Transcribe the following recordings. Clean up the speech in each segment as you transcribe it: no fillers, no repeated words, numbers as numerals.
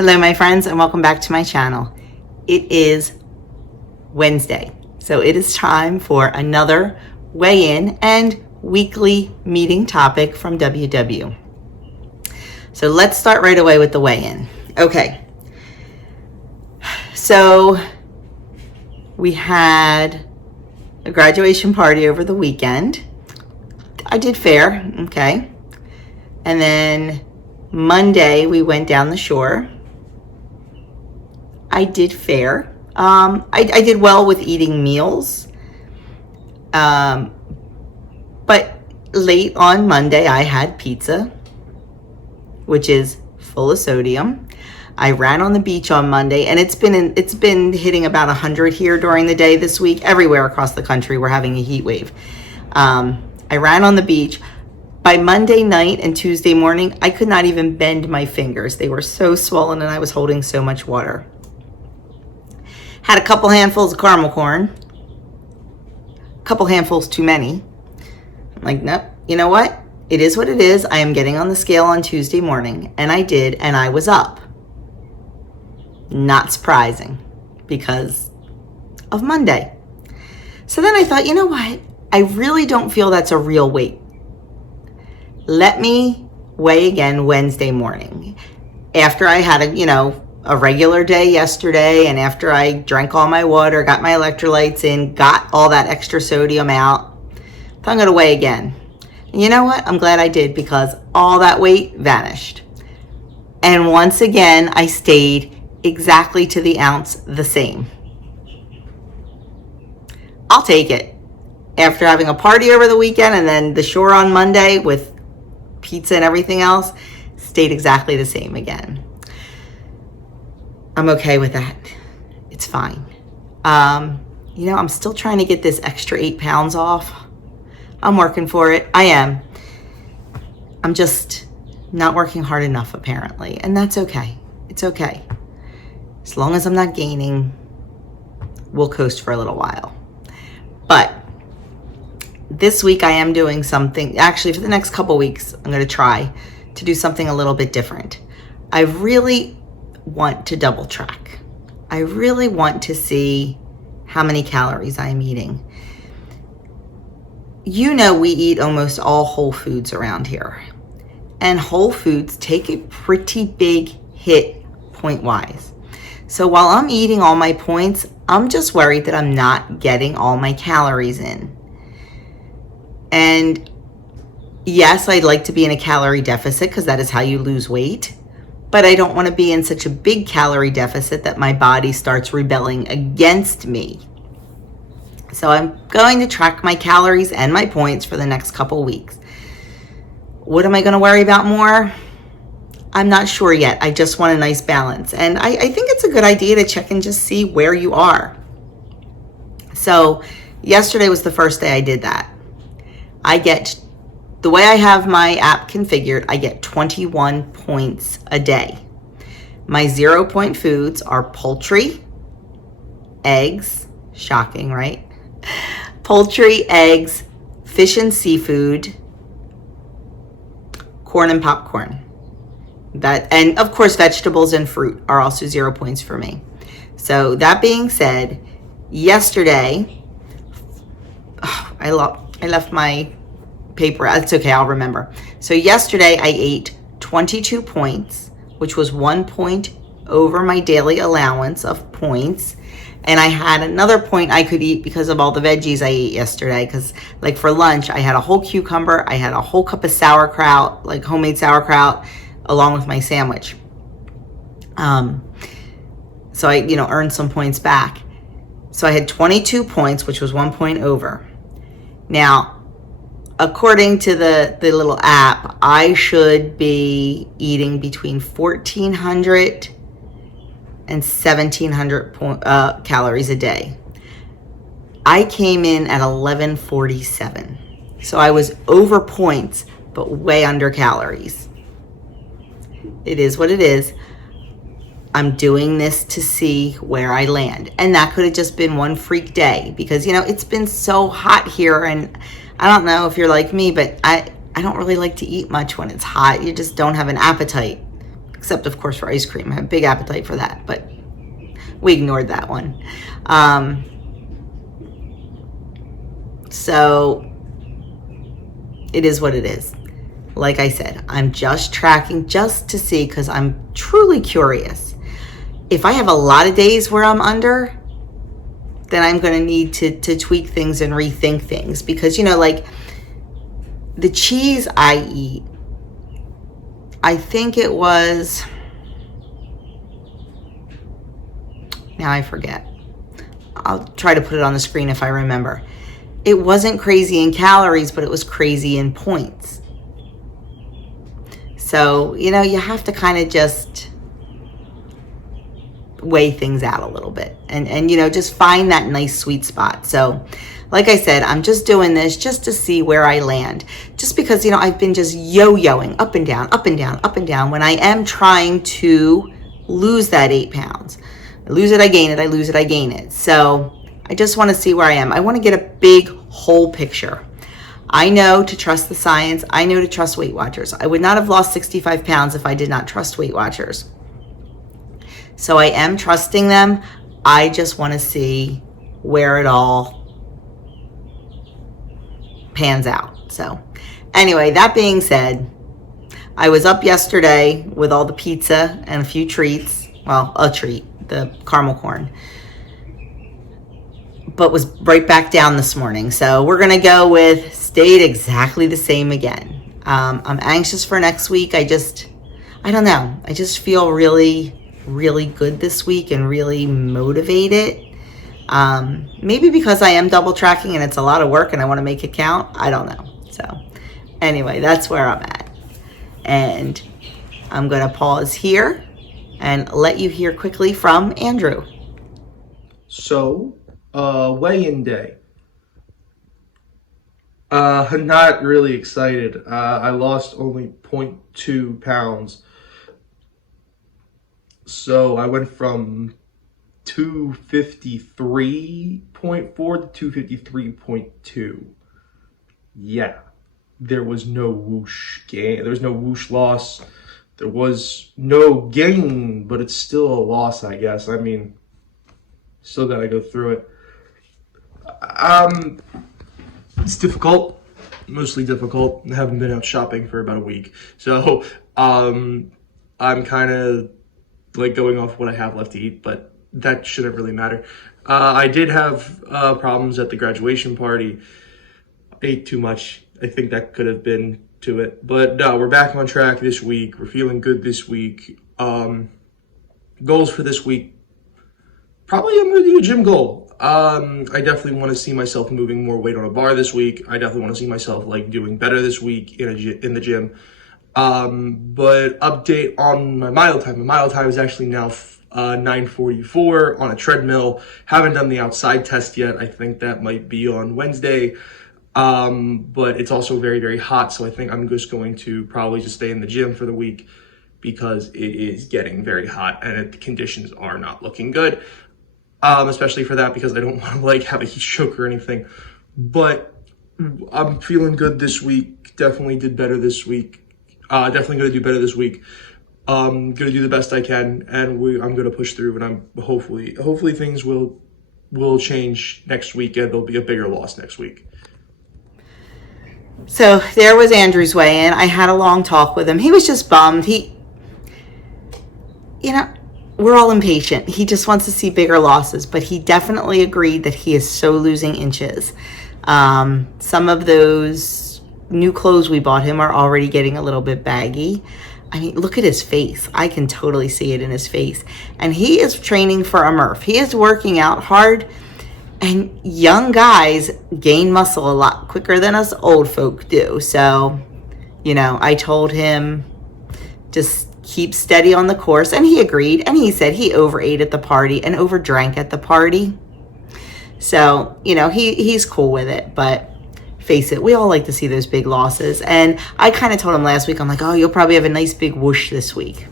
Hello my friends and welcome back to my channel. It is Wednesday, so it is time for another weigh-in and weekly meeting topic from WW. So let's start right away with the weigh-in. Okay, so we had a graduation party over the weekend. I did fair, okay. And then Monday we went down the shore. I did fair. I did well with eating meals. But late on Monday, I had pizza, which is full of sodium. I ran on the beach on Monday, and it's been hitting about 100 here during the day this week. Everywhere across the country, we're having a heat wave. I ran on the beach. By Monday night and Tuesday morning, I could not even bend my fingers. They were so swollen, and I was holding so much water. Had a couple handfuls of caramel corn. A couple handfuls too many. I'm like, nope, you know what? It is what it is. I am getting on the scale on Tuesday morning, and I did, and I was up. Not surprising because of Monday. So then I thought, you know what? I really don't feel that's a real weight. Let me weigh again Wednesday morning. After I had a regular day yesterday, and after I drank all my water, got my electrolytes in, got all that extra sodium out, I'm going to weigh again. And you know what? I'm glad I did, because all that weight vanished. And once again, I stayed exactly to the ounce the same. I'll take it. After having a party over the weekend and then the shore on Monday with pizza and everything else, stayed exactly the same again. I'm okay with that. It's fine. I'm still trying to get this extra 8 pounds off. I'm working for it. I am. I'm just not working hard enough, apparently. And that's okay. It's okay. As long as I'm not gaining, we'll coast for a little while. But this week I am doing something. Actually, for the next couple weeks, I'm going to try to do something a little bit different. I really want to double track. I really want to see how many calories I'm eating. You know, we eat almost all whole foods around here, and whole foods take a pretty big hit point wise. So while I'm eating all my points, I'm just worried that I'm not getting all my calories in. And yes, I'd like to be in a calorie deficit, because that is how you lose weight. But I don't want to be in such a big calorie deficit that my body starts rebelling against me. So I'm going to track my calories and my points for the next couple weeks. What am I going to worry about more? I'm not sure yet. I just want a nice balance. And I think it's a good idea to check and just see where you are. So yesterday was the first day I did that. The way I have my app configured, I get 21 points a day. My 0-point foods are poultry, eggs, shocking, right? Poultry, eggs, fish and seafood, corn and popcorn. And of course, vegetables and fruit are also 0 points for me. So that being said, yesterday, I left my paper. It's okay, I'll remember. So yesterday I ate 22 points, which was 1 point over my daily allowance of points. And I had another point I could eat because of all the veggies I ate yesterday. Because like for lunch, I had a whole cucumber, I had a whole cup of sauerkraut, like homemade sauerkraut, along with my sandwich. So I, earned some points back. So I had 22 points, which was 1 point over. Now, according to the little app, I should be eating between 1,400 and 1,700 calories a day. I came in at 1,147. So I was over points, but way under calories. It is what it is. I'm doing this to see where I land. And that could have just been one freak day, because, it's been so hot here, and I don't know if you're like me, but I don't really like to eat much when it's hot. You just don't have an appetite. except of course for ice cream. I have a big appetite for that, but we ignored that one. So it is what it is. Like I said, I'm just tracking just to see, because I'm truly curious. If I have a lot of days where I'm under, then I'm going to need to tweak things and rethink things, because, you know, like the cheese I eat, I think it was, now I forget. I'll try to put it on the screen if I remember. It wasn't crazy in calories, but it was crazy in points. So, you know, you have to kind of just weigh things out a little bit and, you know, just find that nice sweet spot. So, like I said, I'm just doing this just to see where I land. Just because, you know, I've been just yo-yoing up and down, up and down, up and down when I am trying to lose that 8 pounds. I lose it, I gain it, I lose it, I gain it. So I just want to see where I am. I want to get a big whole picture. I know to trust the science. I know to trust Weight Watchers. I would not have lost 65 pounds if I did not trust Weight Watchers. So I am trusting them. I just want to see where it all pans out. So anyway, that being said, I was up yesterday with all the pizza and a few treats. Well, a treat, the caramel corn, but was right back down this morning. So we're going to go with stayed exactly the same again. I'm anxious for next week. I don't know. I just feel really good this week and really motivated. Maybe because I am double tracking and it's a lot of work and I want to make it count. I don't know. So anyway, that's where I'm at. And I'm going to pause here and let you hear quickly from Andrew. So, weigh-in day. Not really excited. I lost only 0.2 pounds. So I went from 253.4 to 253.2. Yeah. There was no whoosh gain. There was no whoosh loss. There was no gain, but it's still a loss, I guess. I mean, still gotta go through it. It's difficult, mostly difficult. I haven't been out shopping for about a week. So, I'm kind of like going off what I have left to eat, but that shouldn't really matter. I did have problems at the graduation party. I ate too much. I think that could have been to it. But no, we're back on track this week. We're feeling good this week. Goals for this week. Probably I'm going to do a gym goal. I definitely want to see myself moving more weight on a bar this week. I definitely want to see myself like doing better this week in the gym. But update on my mile time. My mile time is actually now 9:44 on a treadmill. Haven't done the outside test yet. I think that might be on Wednesday. But it's also very, very hot. So I think I'm just going to probably just stay in the gym for the week because it is getting very hot and the conditions are not looking good. Especially for that, because I don't want to like have a heat stroke or anything. But I'm feeling good this week. Definitely did better this week. Definitely going to do better this week. Going to do the best I can, and I'm going to push through. And I'm hopefully things will change next week, and there'll be a bigger loss next week. So there was Andrew's weigh-in. I had a long talk with him. He was just bummed. We're all impatient. He just wants to see bigger losses, but he definitely agreed that he is so losing inches. Some of those new clothes we bought him are already getting a little bit baggy. I mean, look at his face. I can totally see it in his face. And he is training for a Murph. He is working out hard. And young guys gain muscle a lot quicker than us old folk do. So, I told him just keep steady on the course. And he agreed. And he said he overate at the party and overdrank at the party. So, he's cool with it. But face it, we all like to see those big losses. And I kind of told him last week, I'm like, oh, you'll probably have a nice big whoosh this week.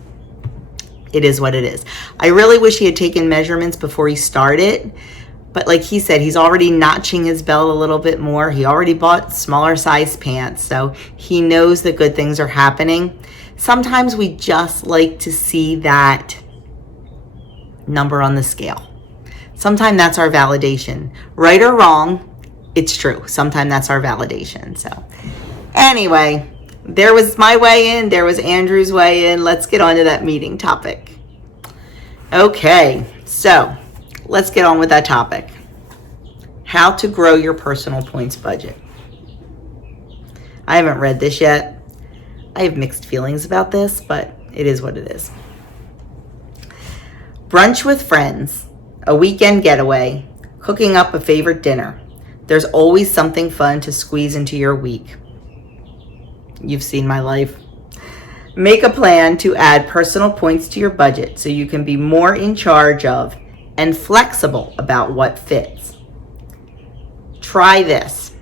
It is what it is. I really wish he had taken measurements before he started. But like he said, he's already notching his belt a little bit more. He already bought smaller size pants, so he knows that good things are happening. Sometimes we just like to see that number on the scale. Sometimes that's our validation. Right or wrong, it's true. Sometimes that's our validation. So anyway, there was my weigh in, there was Andrew's weigh in. Let's get on to that meeting topic. Okay, so let's get on with that topic. How to grow your personal points budget. I haven't read this yet. I have mixed feelings about this, but it is what it is. Brunch with friends, a weekend getaway, cooking up a favorite dinner. There's always something fun to squeeze into your week. You've seen my life. Make a plan to add personal points to your budget so you can be more in charge of and flexible about what fits. Try this.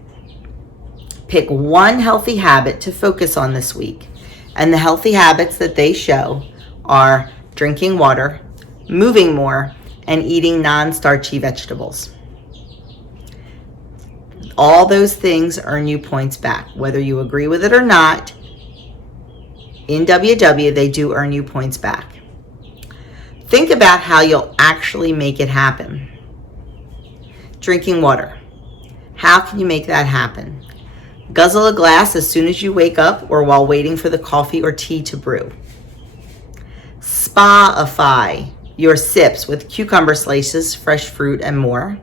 Pick one healthy habit to focus on this week, and the healthy habits that they show are drinking water, moving more, and eating non-starchy vegetables. All those things earn you points back. Whether you agree with it or not, in WW, they do earn you points back. Think about how you'll actually make it happen. Drinking water. How can you make that happen? Guzzle a glass as soon as you wake up or while waiting for the coffee or tea to brew. Spa-ify your sips with cucumber slices, fresh fruit, and more.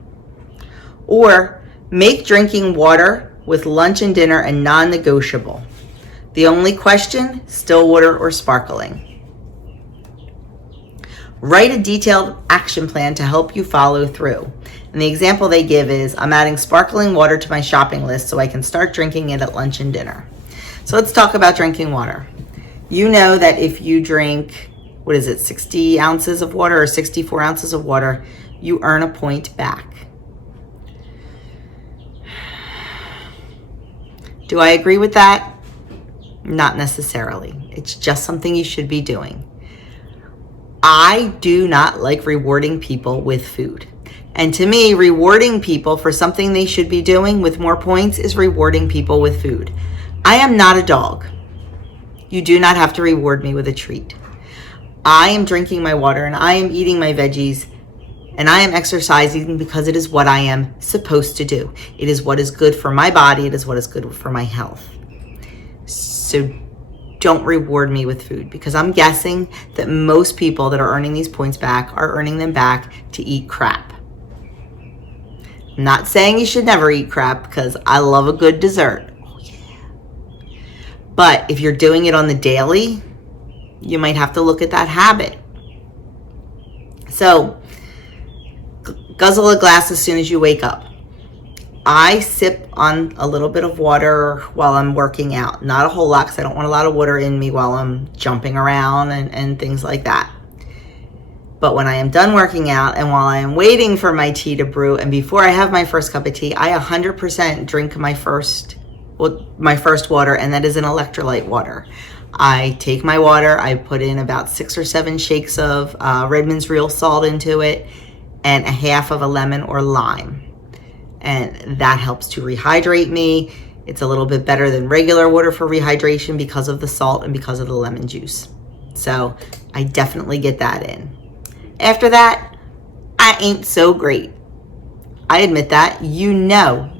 Or make drinking water with lunch and dinner a non-negotiable. The only question, still water or sparkling. Write a detailed action plan to help you follow through. And the example they give is, I'm adding sparkling water to my shopping list so I can start drinking it at lunch and dinner. So let's talk about drinking water. You know that if you drink, 60 ounces of water or 64 ounces of water, you earn a point back. Do I agree with that? Not necessarily. It's just something you should be doing. I do not like rewarding people with food. And to me, rewarding people for something they should be doing with more points is rewarding people with food. I am not a dog. You do not have to reward me with a treat. I am drinking my water and I am eating my veggies and I am exercising because it is what I am supposed to do. It is what is good for my body. It is what is good for my health. So don't reward me with food, because I'm guessing that most people that are earning these points back are earning them back to eat crap. I'm not saying you should never eat crap, because I love a good dessert. Oh yeah. But if you're doing it on the daily, you might have to look at that habit. So guzzle a glass as soon as you wake up. I sip on a little bit of water while I'm working out. Not a whole lot, because I don't want a lot of water in me while I'm jumping around and things like that. But when I am done working out and while I am waiting for my tea to brew and before I have my first cup of tea, I 100% drink my first water, and that is an electrolyte water. I take my water, I put in about 6 or 7 shakes of Redmond's Real Salt into it and a half of a lemon or lime. And that helps to rehydrate me. It's a little bit better than regular water for rehydration because of the salt and because of the lemon juice. So I definitely get that in. After that, I ain't so great. I admit that. You know,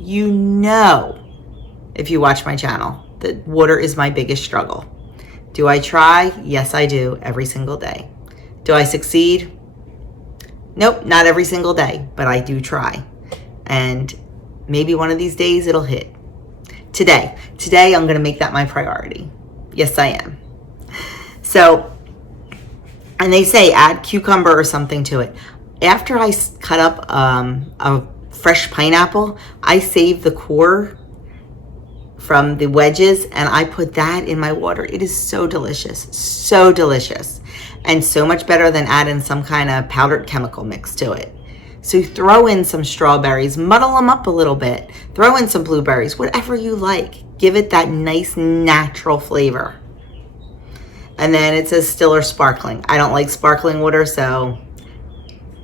if you watch my channel, that water is my biggest struggle. Do I try? Yes, I do, every single day. Do I succeed? Nope, not every single day, but I do try. And maybe one of these days it'll hit. Today I'm going to make that my priority. Yes, I am. So, and they say add cucumber or something to it. After I cut up a fresh pineapple, I save the core from the wedges and I put that in my water. It is so delicious, and so much better than adding some kind of powdered chemical mix to it. So throw in some strawberries, muddle them up a little bit, throw in some blueberries, whatever you like. Give it that nice natural flavor. And then it says still or sparkling. I don't like sparkling water, so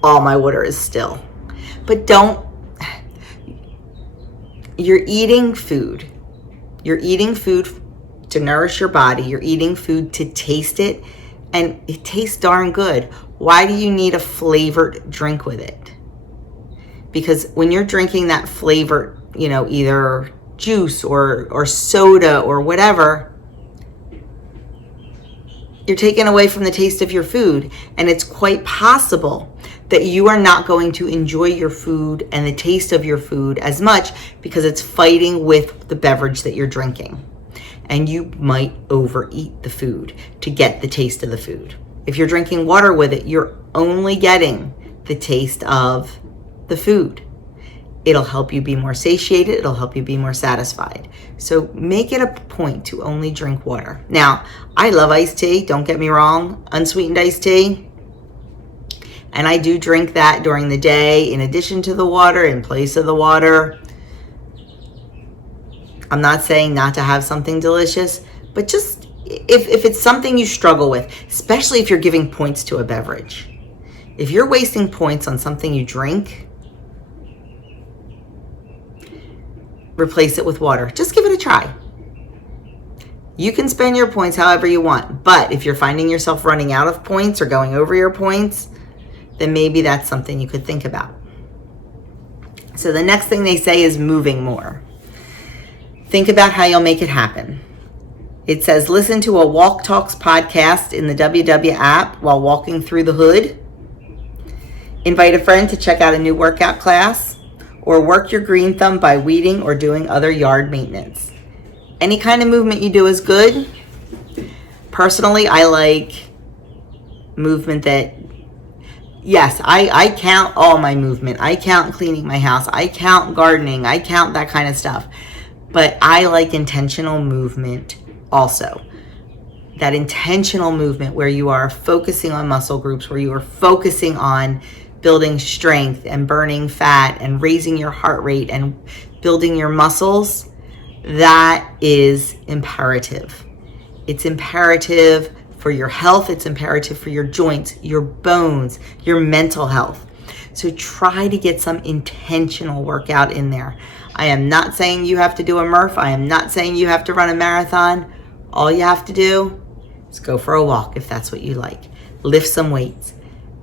all my water is still. But you're eating food. You're eating food to nourish your body. You're eating food to taste it, and it tastes darn good. Why do you need a flavored drink with it? Because when you're drinking that flavored, either juice or soda or whatever, you're taking away from the taste of your food. And it's quite possible that you are not going to enjoy your food and the taste of your food as much because it's fighting with the beverage that you're drinking. And you might overeat the food to get the taste of the food. If you're drinking water with it, you're only getting the taste of the food. It'll help you be more satiated. It'll help you be more satisfied. So make it a point to only drink water. Now, I love iced tea. Don't get me wrong. Unsweetened iced tea. And I do drink that during the day in addition to the water, in place of the water. I'm not saying not to have something delicious, but just if it's something you struggle with, especially if you're giving points to a beverage. If you're wasting points on something you drink, replace it with water. Just give it a try. You can spend your points however you want, but if you're finding yourself running out of points or going over your points, then maybe that's something you could think about. So the next thing they say is moving more. Think about how you'll make it happen. It says listen to a Walk Talks podcast in the WW app while walking through the hood. Invite a friend to check out a new workout class, or work your green thumb by weeding or doing other yard maintenance. Any kind of movement you do is good. Personally, I like movement that, yes, I count all my movement. I count cleaning my house. I count gardening. I count that kind of stuff. But I like intentional movement also. That intentional movement where you are focusing on muscle groups, where you are focusing on building strength and burning fat and raising your heart rate and building your muscles, that is imperative. It's imperative for your health. It's imperative for your joints, your bones, your mental health. So try to get some intentional workout in there. I am not saying you have to do a Murph. I am not saying you have to run a marathon. All you have to do is go for a walk if that's what you like. Lift some weights.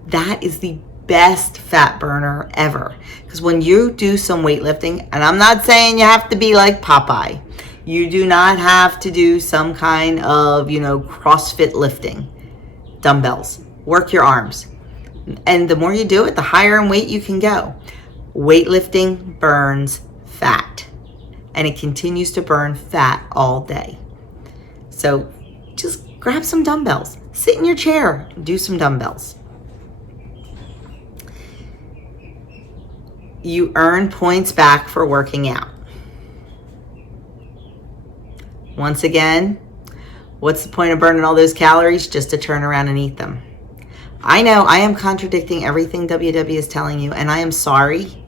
That is the best fat burner ever. Because when you do some weightlifting, and I'm not saying you have to be like Popeye. You do not have to do some kind of, CrossFit lifting. Dumbbells. Work your arms. And the more you do it, the higher in weight you can go. Weightlifting burns fat. And it continues to burn fat all day. So just grab some dumbbells. Sit in your chair. Do some dumbbells. You earn points back for working out. Once again, what's the point of burning all those calories just to turn around and eat them? I know I am contradicting everything WW is telling you, and I am sorry,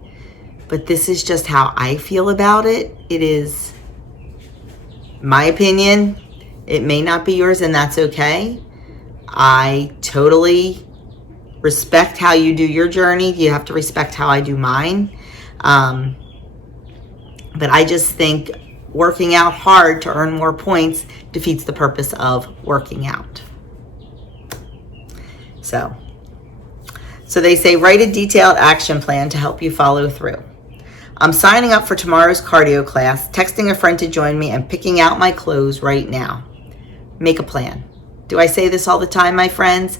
but this is just how I feel about it. It is my opinion. It may not be yours, and that's okay. I totally respect how you do your journey. You have to respect how I do mine. But I just think working out hard to earn more points defeats the purpose of working out. So they say write a detailed action plan to help you follow through. I'm signing up for tomorrow's cardio class, texting a friend to join me, and picking out my clothes right now. Make a plan. Do I say this all the time, my friends?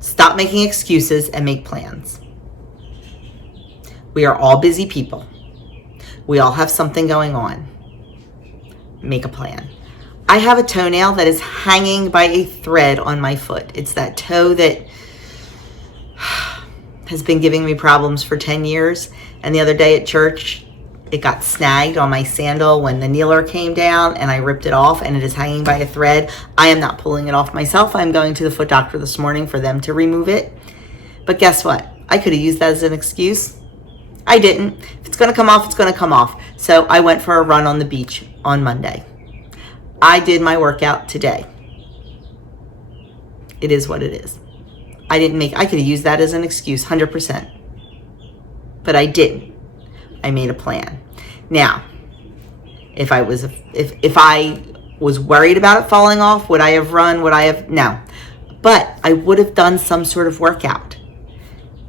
Stop making excuses and make plans. We are all busy people. We all have something going on. Make a plan. I have a toenail that is hanging by a thread on my foot. It's that toe that has been giving me problems for 10 years. And the other day at church, it got snagged on my sandal when the kneeler came down, and I ripped it off, and it is hanging by a thread. I am not pulling it off myself. I'm going to the foot doctor this morning for them to remove it. But guess what? I could have used that as an excuse. I didn't. If it's going to come off, it's going to come off. So I went for a run on the beach on Monday. I did my workout today. It is what it is. I could have used that as an excuse, 100%. but I didn't. I made a plan. Now, if I was worried about it falling off, would I have run? No. But I would have done some sort of workout.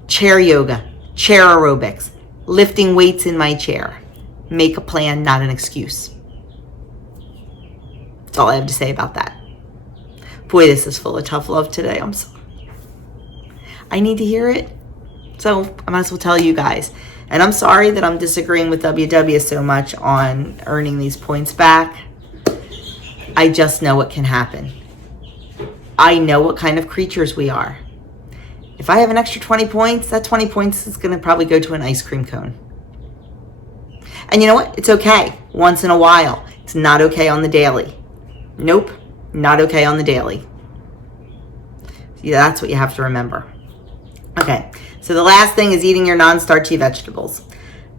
Chair yoga, chair aerobics, lifting weights in my chair. Make a plan, not an excuse. That's all I have to say about that. Boy, this is full of tough love today. I'm sorry. I need to hear it. So I might as well tell you guys. And I'm sorry that I'm disagreeing with WW so much on earning these points back. I just know what can happen. I know what kind of creatures we are. If I have an extra 20 points, that 20 points is going to probably go to an ice cream cone. And you know what? It's okay once in a while. It's not okay on the daily. Nope, not okay on the daily. See, that's what you have to remember. Okay, so the last thing is eating your non-starchy vegetables.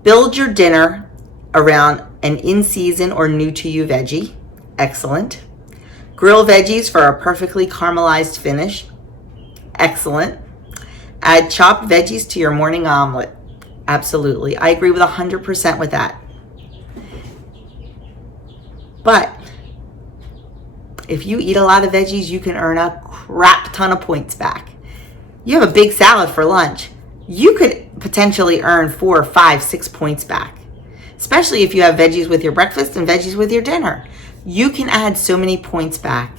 Build your dinner around an in-season or new-to-you veggie. Excellent. Grill veggies for a perfectly caramelized finish. Excellent. Add chopped veggies to your morning omelet. Absolutely. I agree with 100% with that. But if you eat a lot of veggies, you can earn a crap ton of points back. You have a big salad for lunch. You could potentially earn 4, 5, 6 points back, especially if you have veggies with your breakfast and veggies with your dinner. You can add so many points back.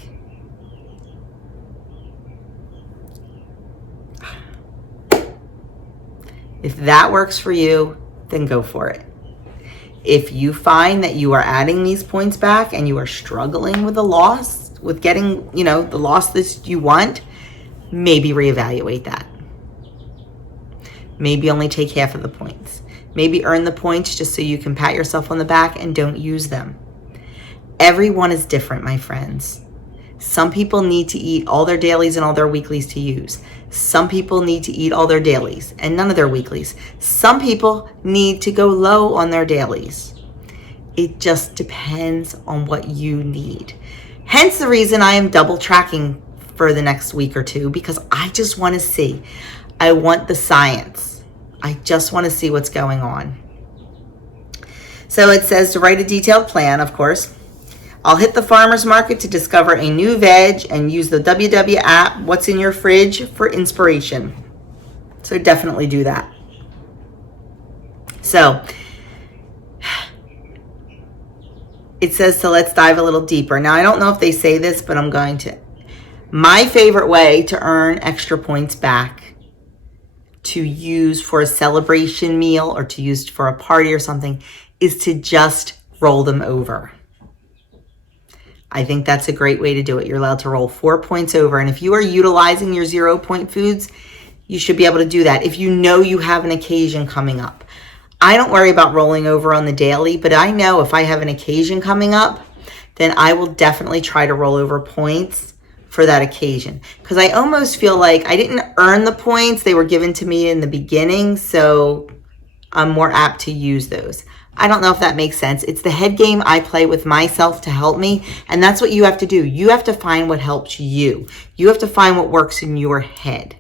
If that works for you, then go for it. If you find that you are adding these points back and you are struggling with the loss, with getting, the loss that you want, maybe reevaluate that. Maybe only take half of the points. Maybe earn the points just so you can pat yourself on the back and don't use them. Everyone is different, my friends. Some people need to eat all their dailies and all their weeklies to use. Some people need to eat all their dailies and none of their weeklies. Some people need to go low on their dailies. It just depends on what you need. Hence the reason I am double tracking for the next week or two, because I just want to see. I want the science. I just want to see what's going on. So it says to write a detailed plan, of course. I'll hit the farmer's market to discover a new veg and use the WW app, What's in Your Fridge, for inspiration. So definitely do that. So it says, so let's dive a little deeper. Now, I don't know if they say this, but I'm going to. My favorite way to earn extra points back to use for a celebration meal or to use for a party or something is to just roll them over. I think that's a great way to do it. You're allowed to roll 4 points over. And if you are utilizing your 0 point foods, you should be able to do that if you know you have an occasion coming up. I don't worry about rolling over on the daily, but I know if I have an occasion coming up, then I will definitely try to roll over points for that occasion. Because I almost feel like I didn't earn the points. They were given to me in the beginning, so I'm more apt to use those. I don't know if that makes sense. It's the head game I play with myself to help me, and that's what you have to do. You have to find what helps you. You have to find what works in your head.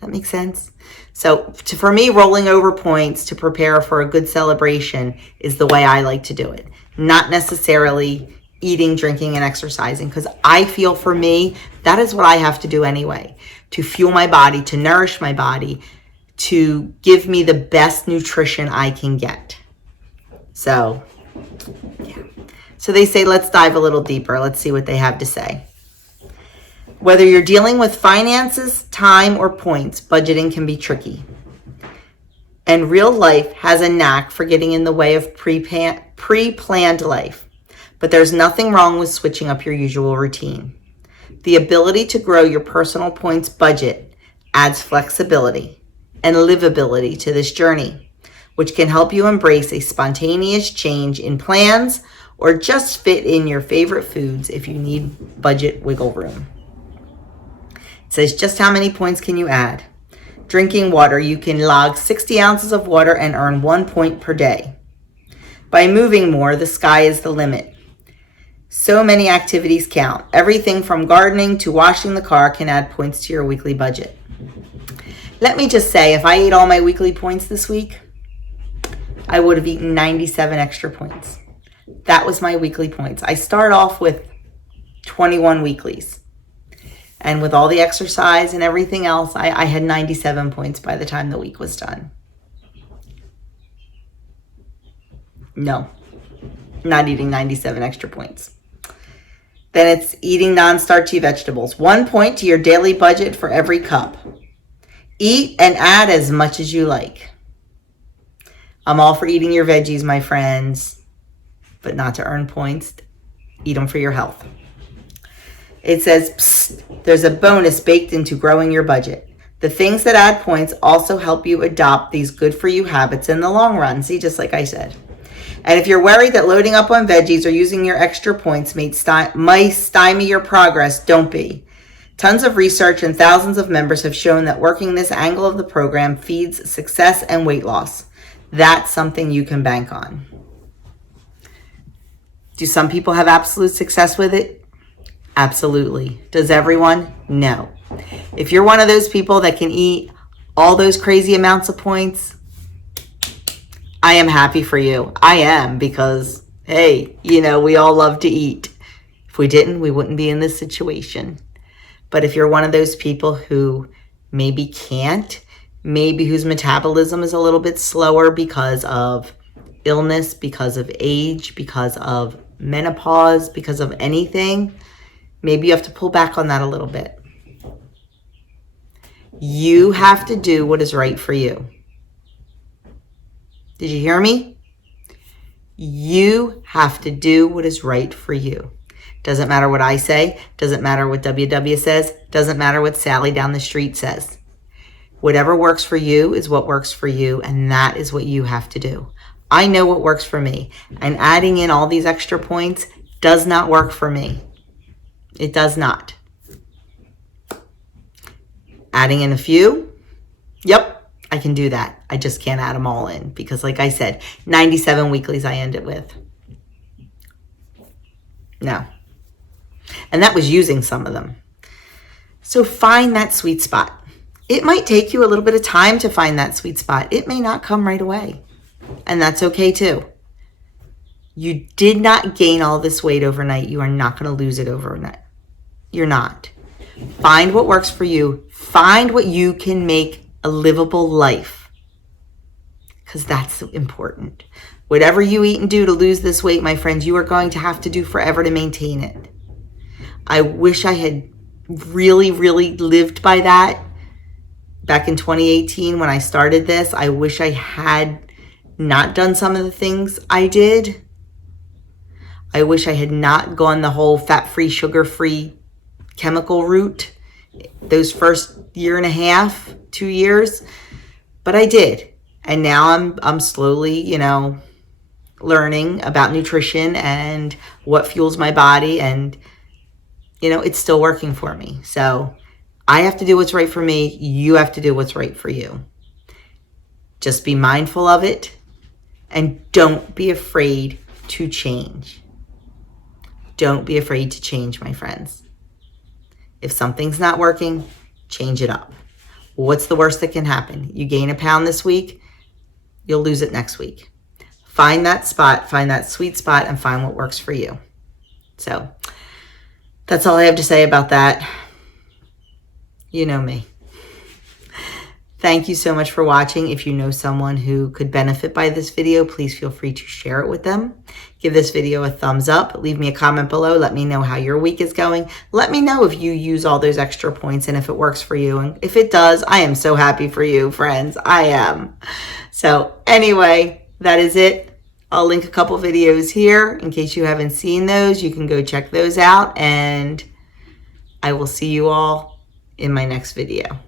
That makes sense? So for me, rolling over points to prepare for a good celebration is the way I like to do it. Not necessarily eating, drinking, and exercising, because I feel for me, that is what I have to do anyway, to fuel my body, to nourish my body, to give me the best nutrition I can get. So, yeah. So they say, let's dive a little deeper. Let's see what they have to say. Whether you're dealing with finances, time, or points, budgeting can be tricky. And real life has a knack for getting in the way of pre-planned life. But there's nothing wrong with switching up your usual routine. The ability to grow your personal points budget adds flexibility and livability to this journey, which can help you embrace a spontaneous change in plans or just fit in your favorite foods if you need budget wiggle room. It says, just how many points can you add? Drinking water, you can log 60 ounces of water and earn 1 point per day. By moving more, the sky is the limit. So many activities count. Everything from gardening to washing the car can add points to your weekly budget. Let me just say, if I ate all my weekly points this week, I would have eaten 97 extra points. That was my weekly points. I start off with 21 weeklies. And with all the exercise and everything else, I had 97 points by the time the week was done. No, not eating 97 extra points. Then it's eating non-starchy vegetables. 1 point to your daily budget for every cup. Eat and add as much as you like. I'm all for eating your veggies, my friends, but not to earn points. Eat them for your health. It says, psst, there's a bonus baked into growing your budget. The things that add points also help you adopt these good-for-you habits in the long run. See, just like I said. And if you're worried that loading up on veggies or using your extra points might stymie your progress, don't be. Tons of research and thousands of members have shown that working this angle of the program feeds success and weight loss. That's something you can bank on. Do some people have absolute success with it? Absolutely. Does everyone? No. If you're one of those people that can eat all those crazy amounts of points, I am happy for you. I am, because, hey, we all love to eat. If we didn't, we wouldn't be in this situation. But if you're one of those people who maybe can't, maybe whose metabolism is a little bit slower because of illness, because of age, because of menopause, because of anything, maybe you have to pull back on that a little bit. You have to do what is right for you. Did you hear me? You have to do what is right for you. Doesn't matter what I say. Doesn't matter what WW says. Doesn't matter what Sally down the street says. Whatever works for you is what works for you, and that is what you have to do. I know what works for me, and adding in all these extra points does not work for me. It does not. Adding in a few, yep. I can do that. I just can't add them all in because, like I said, 97 weeklies I end it with. No. And that was using some of them. So find that sweet spot. It might take you a little bit of time to find that sweet spot. It may not come right away. And that's okay too. You did not gain all this weight overnight. You are not going to lose it overnight. You're not. Find what works for you. Find what you can make a livable life, because that's important. Whatever you eat and do to lose this weight, my friends, you are going to have to do forever to maintain it. I wish I had really, really lived by that back in 2018 when I started this. I wish I had not done some of the things I did. I wish I had not gone the whole fat-free, sugar-free chemical route those first year and a half, 2 years, but I did. And now I'm slowly, learning about nutrition and what fuels my body, and it's still working for me. So I have to do what's right for me. You have to do what's right for you. Just be mindful of it, and don't be afraid to change. Don't be afraid to change, my friends. If something's not working, change it up. What's the worst that can happen? You gain a pound this week, you'll lose it next week. Find that spot, find that sweet spot, and find what works for you. So that's all I have to say about that. You know me. Thank you so much for watching. If you know someone who could benefit by this video, please feel free to share it with them. Give this video a thumbs up. Leave me a comment below. Let me know how your week is going. Let me know if you use all those extra points and if it works for you. And if it does, I am so happy for you, friends. I am. So anyway, that is it. I'll link a couple videos here in case you haven't seen those. You can go check those out, and I will see you all in my next video.